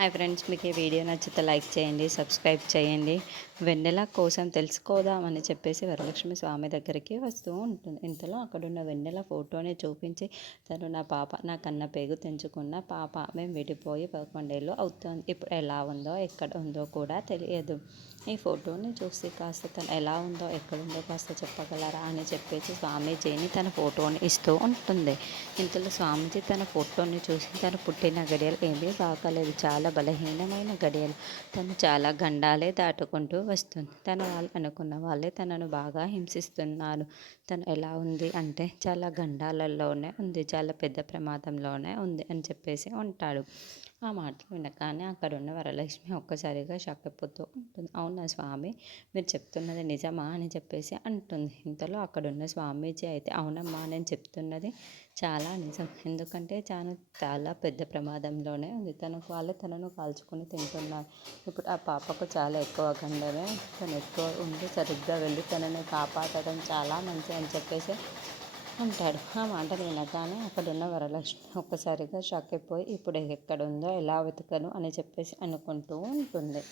Hi friends, మీకు ఈ video నచ్చితే లైక్ చేయండి, సబ్స్క్రైబ్ చేయండి. వెన్నెల కోసం తెలుసుకోదామని చెప్పేసి వరలక్ష్మి స్వామి దగ్గరికి వస్తూ ఉంటుంది. ఇంతలో అక్కడున్న వెన్నెల ఫోటోని చూపించి, తను నా పాప, నా కన్న పేగు తెంచుకున్న పాప, మేము విడిపోయి 11 ఏళ్ళు అవుతుంది. ఇప్పుడు ఎలా ఉందో ఎక్కడ ఉందో కూడా తెలియదు. ఈ ఫోటోని చూసి కాస్త తను ఎలా ఉందో ఎక్కడుందో కాస్త చెప్పగలరా అని చెప్పేసి స్వామీజీని తన ఫోటోని ఇస్తూ ఉంటుంది. ఇంతలో స్వామీజీ తన ఫోటోని చూసి తను పుట్టిన గడియలు ఏమీ బాగాలేదు, చాలా బలహీనమైన గడియలు. తను చాలా గండాలే దాటుకుంటూ వస్తుంది. వాళ్ళు అనుకున్న వాళ్ళే తనను బాగా హింసిస్తున్నారు. తను ఎలా ఉంది అంటే చాలా గండాలలోనే ఉంది, చాలా పెద్ద ప్రమాదంలోనే ఉంది అని చెప్పేసి ఉంటాడు. ఆ మాటలు వినగానే అక్కడున్న వరలక్ష్మి ఒక్కసారిగా షాక్ అయిపోతూ ఉంటుంది. అవునా స్వామి, మీరు చెప్తున్నది నిజమా అని చెప్పేసి అంటుంది. ఇంతలో అక్కడున్న స్వామీజీ అయితే, అవునమ్మా, నేను చెప్తున్నది చాలా నిజం. ఎందుకంటే చాలా పెద్ద ప్రమాదంలోనే ఉంది. తనను కాల్చుకొని తింటున్నారు. ఇప్పుడు ఆ పాపకు చాలా ఎక్కువ గండమే, తను ఎక్కువ ఉండి సరిగ్గా వెళ్ళి తనని కాపాడడం చాలా మంచి అని చెప్పేసి అంటాడు. ఆ మాటలు వినగానే అక్కడున్న వరలక్ష్మి ఒక్కసారిగా షాక్ అయిపోయి, ఇప్పుడు ఎక్కడుందో ఎలా వెతకను అని చెప్పేసి అనుకుంటూ ఉంటుంది.